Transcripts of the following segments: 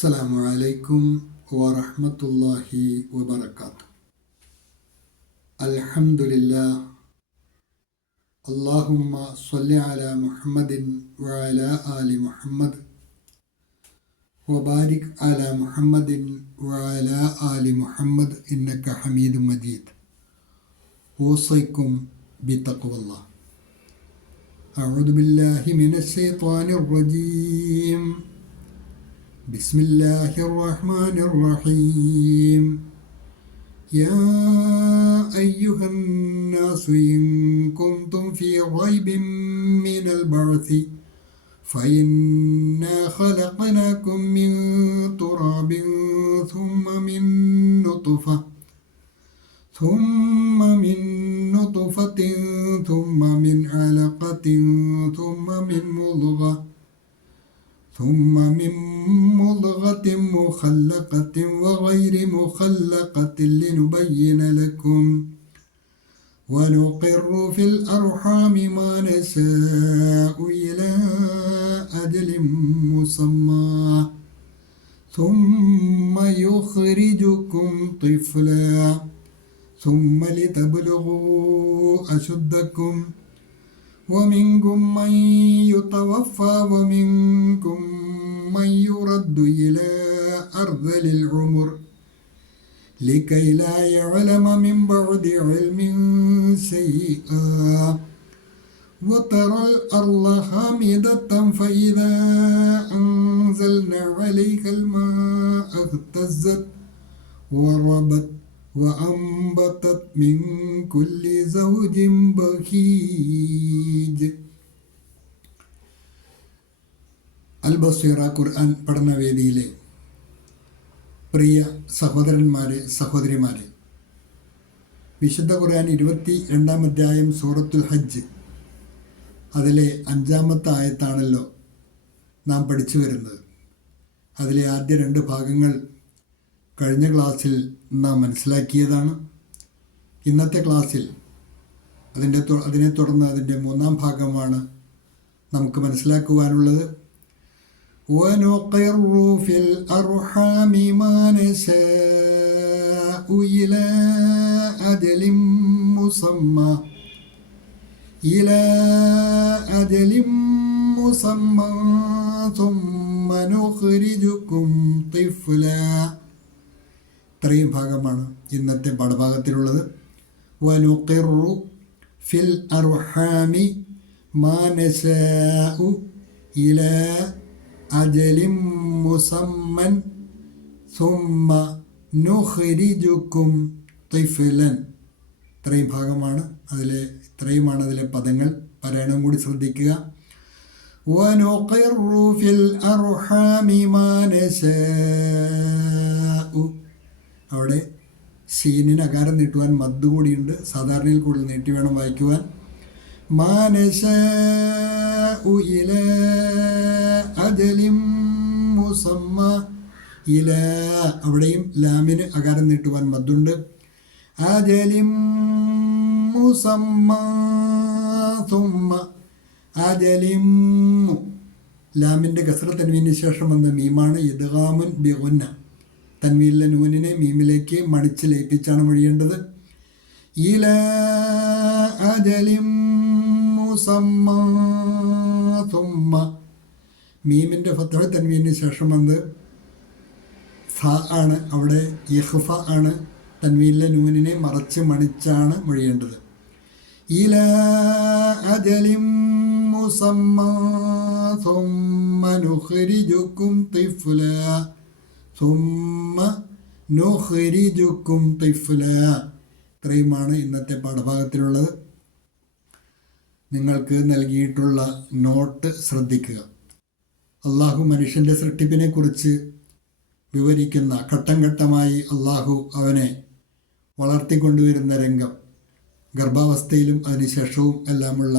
السلام عليكم ورحمة الله وبركاته. الحمد لله. اللهم صل على محمد وعلى آل محمد وبارك على محمد وعلى آل محمد إنك حميد مجيد. أوصيكم بتقوى الله. أعوذ بالله من الشيطان الرجيم. بسم الله الرحمن الرحيم. يا أيها الناس إن كنتم في ريب من البعث فإنا خلقناكم من تراب ثم من نطفة ثم من علقة ثم من مضغة مخلقة وغير مخلقة لنبين لكم ونقر في الأرحام ما نشاء إلى أجل مسمى ثم يخرجكم طفلا ثم لتبلغوا أشدكم ومنكم من يتوفى ومنكم من يرد إلى أرذل العمر لكي لا يعلم من بعد علم شيئا وترى الأرض هامدة فإذا أنزلنا عليها الماء اهتزت وربت وأنبتت من كل زوج بهيج. അൽബസീറ ഖുർആൻ പഠനവേദിയിലെ പ്രിയ സഹോദരന്മാരെ, സഹോദരിമാരെ, വിശുദ്ധ ഖുർആൻ 22-ാം അധ്യായം സൂറത്തുൽ ഹജ്ജ്, അതിലെ 5-ാമത്തെ ആയത്താണല്ലോ നാം പഠിച്ചു വരുന്നത്. അതിലെ ആദ്യ 2 ഭാഗങ്ങൾ കഴിഞ്ഞ ക്ലാസ്സിൽ നാം മനസ്സിലാക്കിയതാണ്. ഇന്നത്തെ ക്ലാസ്സിൽ അതിനെ തുടർന്ന് അതിൻ്റെ 3-ാം ഭാഗമാണ് നമുക്ക് മനസ്സിലാക്കുവാനുള്ളത്. وَنُقِرُّ فِي الْأَرْحَامِ مَا نَشَاءُ إِلَى أَجَلٍ مُّسَمًّى ثُمَّ نُخْرِجُكُمْ طِفْلًا. ഇത്രയും ഭാഗമാണ് ഇന്നത്തെ പാഠഭാഗത്തിലുള്ളത്. വനുഖിറു ഫിൽ അർഹാമി മാ നശാഉ ഇലാ അജലിൻ മുസമ്മൻ സുമ്മ നുഖ്രിജുക്കും തിഫ്ലൻ. ഇത്രയുമാണ് അതിലെ പദങ്ങൾ. പാരായണം കൂടി ശ്രദ്ധിക്കുക. വനുഖിറു ഫിൽ അർഹാമി മാ നശാഉ. അവിടെ സീനിന് അകാരം നീട്ടുവാൻ മദ് കൂടിയുണ്ട്. സാധാരണയിൽ കൂടുതൽ നീട്ടി വേണം വായിക്കുവാൻ. മാ നശാഉ ഇലാ അജലിൻ മുസമ്മ. ഇലാ, അവിടെയും ലാമിന് അകാരം നീട്ടുവാൻ മദ്ദുണ്ട്. അജലിൻ മുസമ്മ സുമ്മ അജലിൻ. ലാമിൻ്റെ കസ്റ തൻവീന് ശേഷം വന്ന മീമാണ് ഇദ്ഗാമുൻ ബിഗുന്ന. തൻവീനിലെ നൂനിനെ മീമിലേക്ക് മണിച്ച് ലയിപ്പിച്ചാണ് മൊഴിയേണ്ടത്. ഇലാ അജലിൻ മുസമ്മ സുമ്മ. മീമിൻ്റെ ഫത്ഹ തൻവീനിന് ശേഷം വന്ന് ഫ ആണ്. അവിടെ ഇഖ്ഫ ആണ്. തൻവീനിലെ നൂനിനെ മറച്ച് മണിച്ചാണ് മൊഴിയേണ്ടത്. ഇലാ അജലിൻ മുസമ്മ സുമ്മ നുഖ്രിജുക്കും തിഫ്ലാ സുമ്മ നുഖ്രിജുക്കും തിഫ്ലാ. ഇത്രയുമാണ് ഇന്നത്തെ പാഠഭാഗത്തിലുള്ളത്. നിങ്ങൾക്ക് നൽകിയിട്ടുള്ള നോട്ട് ശ്രദ്ധിക്കുക. അള്ളാഹു മനുഷ്യൻ്റെ സൃഷ്ടിപ്പിനെ കുറിച്ച് വിവരിക്കുന്ന ഘട്ടം ഘട്ടമായി അള്ളാഹു അവനെ വളർത്തിക്കൊണ്ടുവരുന്ന രംഗം, ഗർഭാവസ്ഥയിലും അതിനുശേഷവും എല്ലാമുള്ള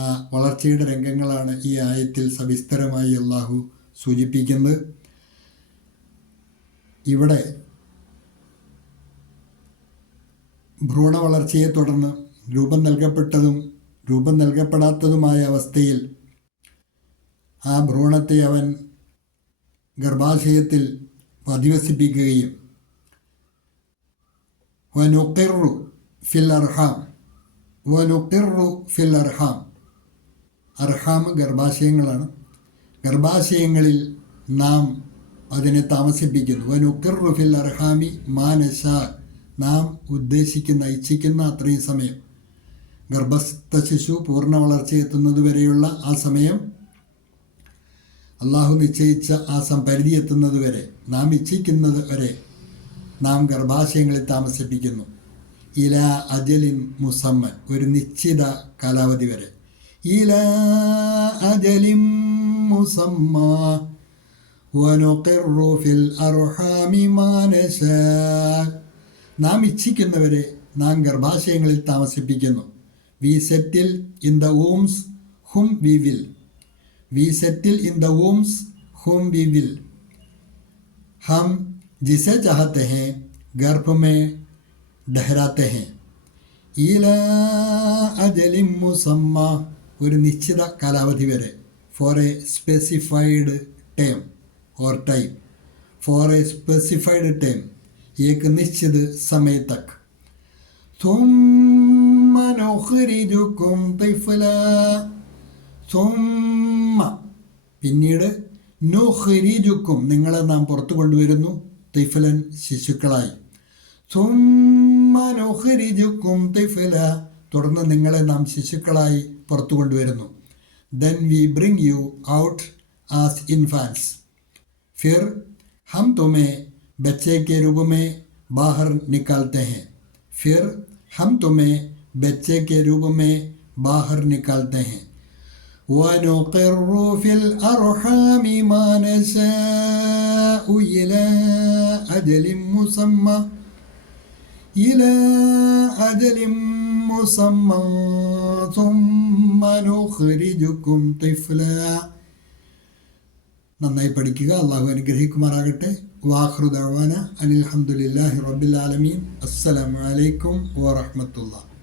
ആ വളർച്ചയുടെ രംഗങ്ങളാണ് ഈ ആയത്തിൽ സവിസ്തരമായി അള്ളാഹു സൂചിപ്പിക്കുന്നത്. ഇവിടെ ഭ്രൂണ വളർച്ചയെ തുടർന്ന് രൂപം നൽകപ്പെട്ടതും രൂപം നൽകപ്പെടാത്തതുമായ അവസ്ഥയിൽ ആ ഭ്രൂണത്തെ അവൻ ഗർഭാശയത്തിൽ അധിവസിപ്പിക്കുകയും വനുഖിറു ഫിൽ അർഹാം അർഹാം ഗർഭാശയങ്ങളാണ്. ഗർഭാശയങ്ങളിൽ നാം അതിനെ താമസിപ്പിക്കുന്നു. വനുഖിറു ഫിൽ അർഹാമി മാനശ, നാം ഉദ്ദേശിക്കുന്ന ഇച്ഛിക്കുന്ന അത്രയും സമയം. ഗർഭസ്ഥ ശിശു പൂർണ്ണ വളർച്ചയെത്തുന്നത് വരെയുള്ള ആ സമയം, അള്ളാഹു നിശ്ചയിച്ച ആ പരിധി എത്തുന്നത് വരെ, നാം ഇച്ഛിക്കുന്നത് വരെ നാം ഗർഭാശയങ്ങളിൽ താമസിപ്പിക്കുന്നു. ഇല അജലിൻ മുസമ്മൻ, ഒരു നിശ്ചിത കാലാവധി വരെ. ഇല അജലിൻ മുസമ്മ വനുഖിറു ഫിൽ അർഹാമി മാ നശാ, നാം ഇച്ഛിക്കുന്നവരെ നാം ഗർഭാശയങ്ങളിൽ താമസിപ്പിക്കുന്നു. We settle in the wombs whom we will. We settle in the wombs whom we will. हम जिसे चाहते हैं गर्भ में ठहराते हैं. इला अजलिम मुसम्मा, ഒരു നിശ്ചിത കാലാവധി വരെ. ഫോർ എ സ്പെസിഫൈഡ് ടൈം और time. For a specified time, एक निश्चित समय तक. ثم نخرجكم طفلا, ثم പിന്നീട്, നുഖ്രിജുക്കും നിങ്ങളെ നാം പുറത്തു കൊണ്ടുവരുന്നു, തിഫ്ലൻ ശിശുക്കളായി. ثم نخرجكم طفلا, തുടർന്ന് നിങ്ങളെ നാം ശിശുക്കളായി പുറത്തു കൊണ്ടുവരുന്നു. then we bring you out as infants. फिर हम तुम्हें बच्चे के रूप में बाहर निकालते हैं. फिर हम तुम्हें बच्चे के रूप में बाहर निकालते हैं. ونقر في الأرحام ما نشاء إلى أجل مسمى. إلى أجل مسمى ثم نخرجكم طفلا. നന്നായി പഠിക്കുക. അള്ളാഹു അനുഗ്രഹിക്കുമാറാകട്ടെ. വാഖിറു ദഅ്വാന അനിൽ ഹംദുലില്ലാഹി റബ്ബിൽ ആലമീൻ. അസ്സലാമു അലൈക്കും വറഹ്മത്തുള്ളാഹി.